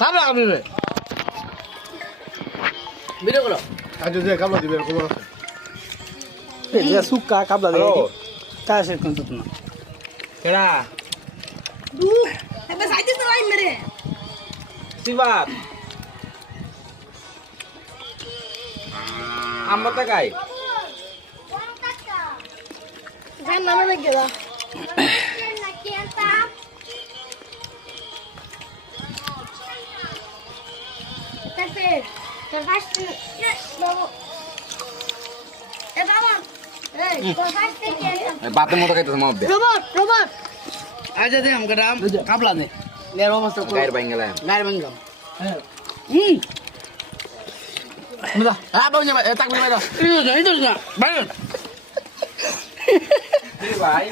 কাবলা খাবি রে ভিডিও করো আজ যে কাবলা দিবে খবর আছে যে সুক্কা কাবলা দে তা সে কোন না কেডা দু এবার সাইতে ভাই মেরে শিবাত আমরা তাকাই জান নামে দেখে দাও তারপর তোর ফার্স্ট বাবু এ বাবা এই তোর ফার্স্ট থেকে বাতের মতো খাইতেছে মত দে রোবট রোবট আজ যে আমকে দাম কাবলা দে লের অবস্থা গায়ের বাইঙ্গলা গায়ের ভাঙ্গাম মুদা বাবু যাবা তাক বই দাও এই তো না বাইরে ভাই